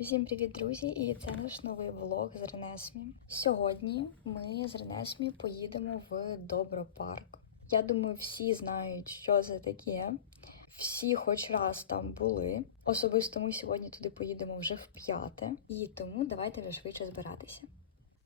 Усім привіт, друзі! І це наш новий влог з Ренесмі. Сьогодні ми з Ренесмі поїдемо в Добропарк. Я думаю, всі знають, що це таке. Всі хоч раз там були. Особисто ми сьогодні туди поїдемо вже в п'яте. І тому давайте вже швидше збиратися.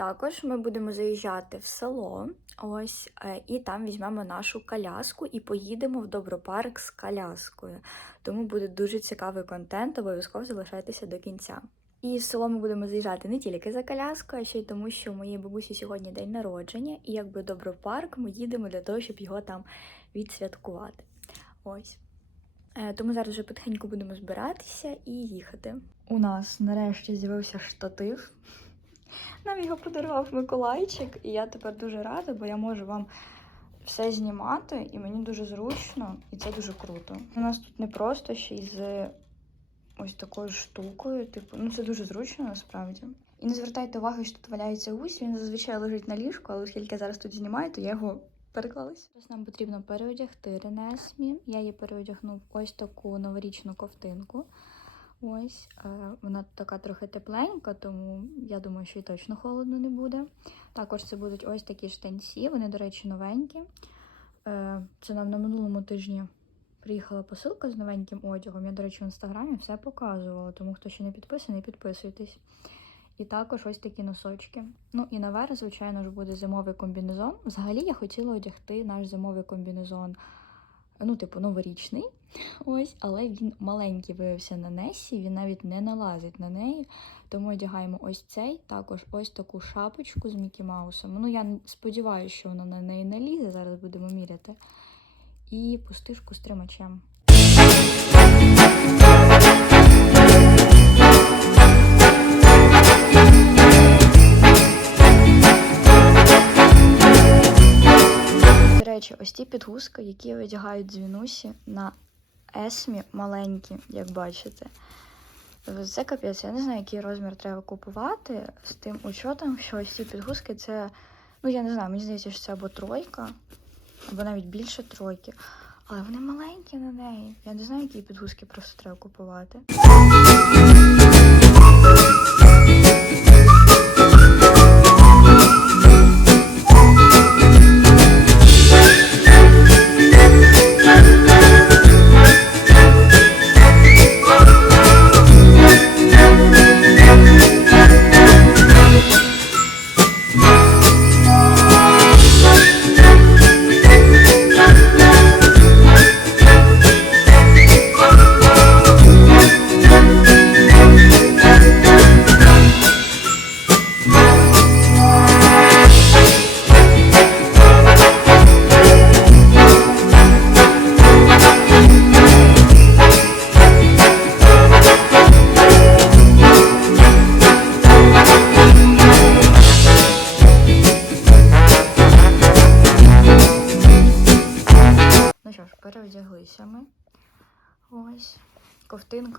Також ми будемо заїжджати в село, ось, е, і там візьмемо нашу коляску і поїдемо в Добропарк з коляскою. Тому буде дуже цікавий контент, обов'язково залишайтеся до кінця. І в село ми будемо заїжджати не тільки за коляскою, а ще й тому, що у моєї бабусі сьогодні день народження, і якби Добропарк ми їдемо для того, щоб його там відсвяткувати. Ось. Е, Тому зараз вже потихеньку будемо збиратися і їхати. У нас нарешті з'явився штатив. Нам його подарував Миколайчик, і я тепер дуже рада, бо я можу вам все знімати, і мені дуже зручно, і це дуже круто. У нас тут не просто ще й з ось такою штукою, типу, ну це дуже зручно насправді. І не звертайте уваги, що тут валяється гусь, він зазвичай лежить на ліжку, але оскільки я зараз тут знімаю, то я його переклалась. Зараз нам потрібно переодягти Ренесмі. Я її переодягну в ось таку новорічну ковтинку. Ось, е, вона така трохи тепленька, тому я думаю, що і точно холодно не буде. Також це будуть ось такі штанці, вони, до речі, новенькі. Е, Це нам на минулому тижні приїхала посилка з новеньким одягом. Я, до речі, в інстаграмі все показувала, тому хто ще не підписаний, підписуйтесь. І також ось такі носочки. Ну і наверх, звичайно ж, буде зимовий комбінезон. Взагалі я хотіла одягти наш зимовий комбінезон, ну, типу, новорічний. Ось, але він маленький виявився на Несі, він навіть не налазить на неї. Тому одягаємо ось цей, також ось таку шапочку з Мікі Маусом. Ну, я сподіваюся, що вона на неї налізе, зараз будемо міряти. І пустишку з тримачем. Речі, ось ті підгузки, які одягають дзвінусі на Есмі маленькі, як бачите. Це капець, я не знаю, який розмір треба купувати з тим учетом, що ось ці підгузки це, ну я не знаю, мені здається, що це або тройка, або навіть більше тройки. Але вони маленькі на неї. Я не знаю, які підгузки просто треба купувати.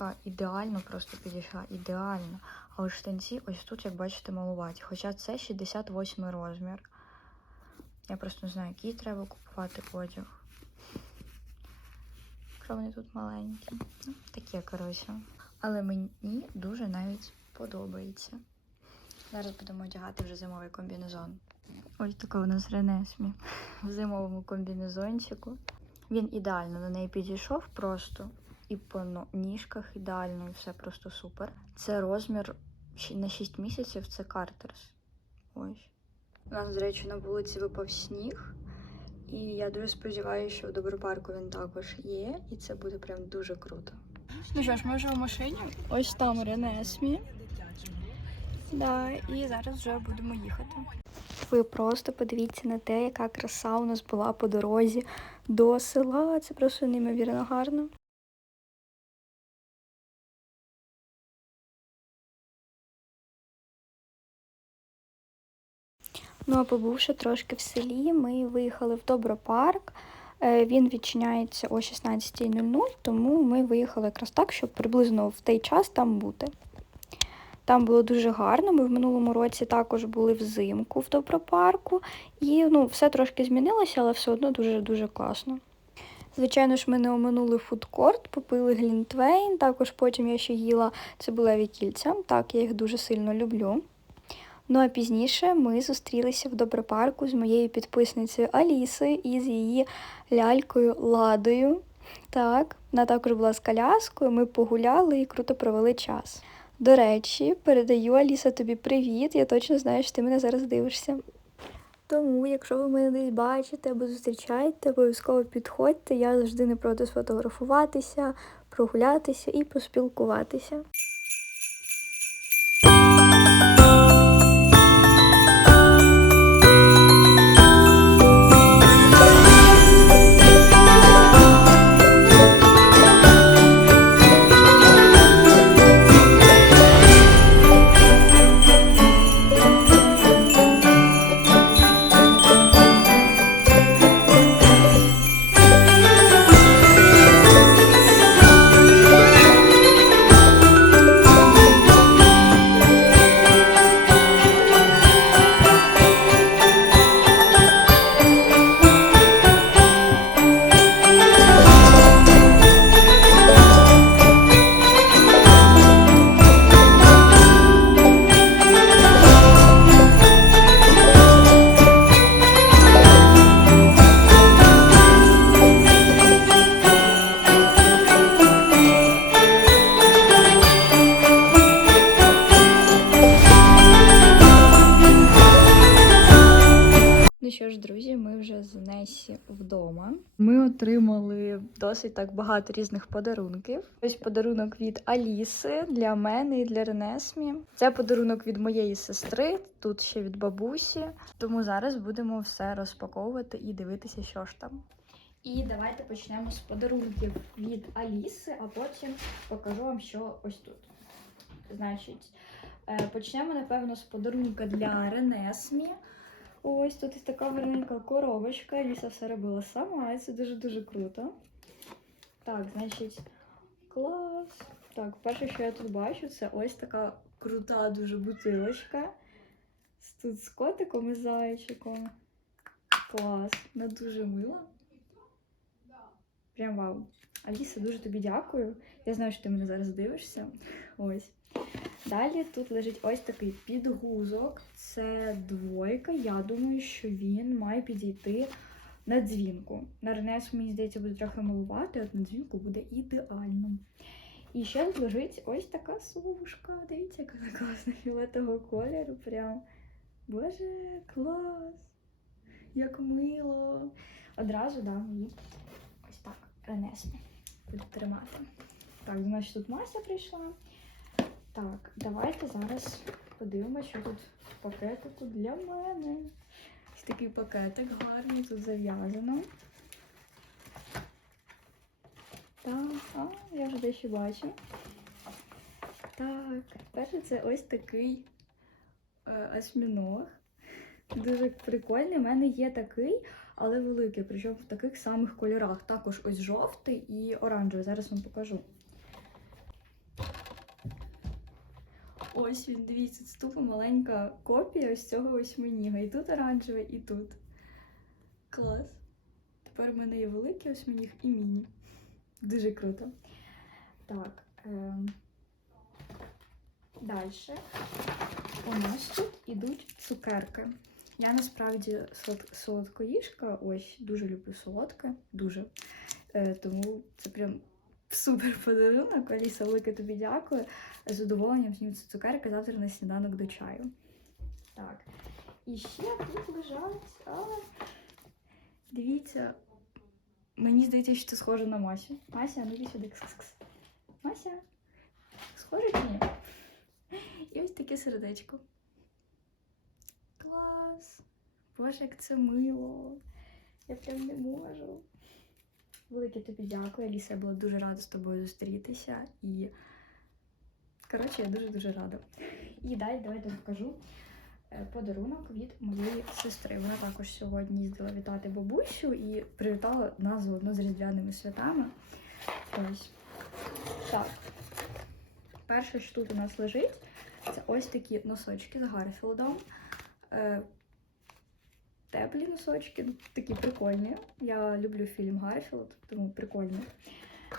Ковтинка ідеально просто підійшла, ідеально. А ось штанці ось тут, як бачите, малуваті. Хоча це 68 розмір. Я просто не знаю, який треба купувати одяг. Вони тут маленькі. Ну, таке, коротше. Але мені дуже навіть подобається. Зараз будемо одягати вже зимовий комбінезон. Ось така у нас Ренесмі в зимовому комбінезончику. Він ідеально на неї підійшов просто. І по ніжках ідеально, і все просто супер. Це розмір на 6 місяців, це картерс. Ось. У нас, до речі, на вулиці випав сніг. І я дуже сподіваюся, що в Добропарку він також є, і це буде прям дуже круто. Ну що ж, ми вже в машині. Ось там Ренесмі. Да, і зараз вже будемо їхати. Ви просто подивіться на те, яка краса у нас була по дорозі до села. Це просто неймовірно гарно. Ну а побувши трошки в селі, ми виїхали в Добропарк. Е, Він відчиняється о 16.00, тому ми виїхали якраз так, щоб приблизно в той час там бути. Там було дуже гарно. Ми в минулому році також були взимку в Добропарку. І ну, все трошки змінилося, але все одно дуже-дуже класно. Звичайно ж, ми не оминули фудкорт, попили глінтвейн. Також потім я ще їла цибулеві кільця. Так, я їх дуже сильно люблю. Ну а пізніше ми зустрілися в добропарку з моєю підписницею Алісою і з її лялькою Ладою. Так, вона також була з коляскою, ми погуляли і круто провели час. До речі, передаю Аліса тобі привіт. Я точно знаю, що ти мене зараз дивишся. Тому, якщо ви мене десь бачите або зустрічаєте, обов'язково підходьте. Я завжди не проти сфотографуватися, прогулятися і поспілкуватися. Що ж, друзі, ми вже з Несі вдома. Ми отримали досить так багато різних подарунків. Ось подарунок від Аліси для мене і для Ренесмі. Це подарунок від моєї сестри, тут ще від бабусі. Тому зараз будемо все розпаковувати і дивитися, що ж там. І давайте почнемо з подарунків від Аліси, а потім покажу вам, що ось тут. Значить, е, почнемо, напевно, з подарунка для Ренесмі. Ось тут така гарненька коробочка. Ліса все робила сама, і це дуже-дуже круто. Так, значить, клас. Так, перше, що я тут бачу, це ось така крута дуже бутилочка. Тут з котиком і зайчиком. Клас. Вона дуже мила. Прям вау. Аліса, дуже тобі дякую. Я знаю, що ти мене зараз дивишся. Ось. Далі тут лежить ось такий підгузок. Це двойка. Я думаю, що він має підійти на дзвінку. На Ренес, мені здається, буде трохи малувати, от на дзвінку буде ідеально. І ще тут лежить ось така совушка. Дивіться, яка вона класна фіолетового кольору. Прям. Боже, клас! Як мило. Одразу дам її ось так, Ренесмі. Буду тримати. Так, значить, тут Мася прийшла. Так, давайте зараз подивимося, що тут в пакетику для мене. Ось такий пакетик гарний, тут зав'язано. Так, а, я вже дещо бачу. Так, перше це ось такий е, осьміног. Дуже прикольний. У мене є такий, але великий, причому в таких самих кольорах. Також ось жовтий і оранжевий. Зараз вам покажу. Ось він, дивіться, це тупо маленька копія ось цього осьминіга. І тут оранжевий, і тут. Клас. Тепер в мене є великий осьминіг і міні. Дуже круто. Так. Ем... Далі у нас тут ідуть цукерки. Я насправді солод- солодкоїжка, ось дуже люблю солодке, дуже. Е, тому це прям супер подарунок. Аліса, велике тобі дякую. З задоволенням зніму ці цукерки завтра на сніданок до чаю. Так. І ще тут лежать. А, дивіться. Мені здається, що це схоже на Масю. Мася, ну сюди. Кс-кс-кс. Мася. Схоже чи ні? І ось таке сердечко. Клас! Боже, як це мило. Я прям не можу. Велике тобі дякую, Аліса. Я була дуже рада з тобою зустрітися. І, коротше, я дуже-дуже рада. І далі давайте покажу е, подарунок від моєї сестри. Вона також сьогодні їздила вітати бабусю і привітала нас заодно з різдвяними святами. Ось. Так. Перше, що тут у нас лежить, це ось такі носочки з Гарфілдом. Теплі носочки, ну, такі прикольні. Я люблю фільм Гарфілд, тому прикольно.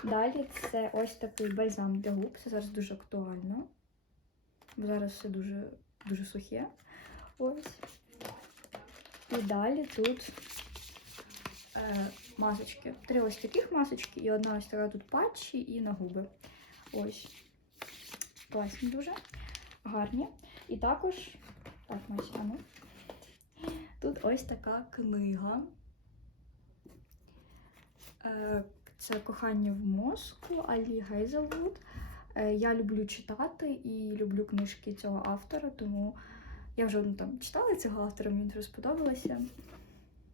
Далі це ось такий бальзам для губ. Це зараз дуже актуально. Бо зараз все дуже, дуже сухе. Ось. І далі тут е, масочки. Три ось таких масочки, і одна ось така тут патчі і на губи. Ось. Класні дуже. Гарні. І також. Так, Мася, ну. Тут ось така книга. Е, Це кохання в мозку Алі Гейзелвуд. Е, Я люблю читати і люблю книжки цього автора, тому я вже ну, там читала цього автора, мені дуже сподобалося.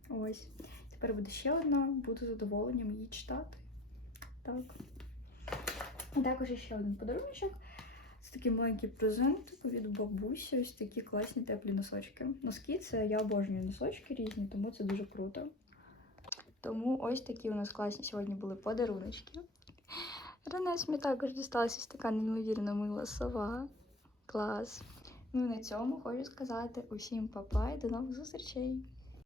Ось. Тепер буде ще одна, буду задоволенням її читати. Так. Також ще один подарунок. Це такий маленький презент від бабусі. Ось такі класні теплі носочки. Носки це я обожнюю носочки різні, тому це дуже круто. Тому ось такі у нас класні сьогодні були подаруночки. Ренес мені також дісталася така неймовірно мила сова. Клас. Ну і на цьому хочу сказати усім па-па і до нових зустрічей!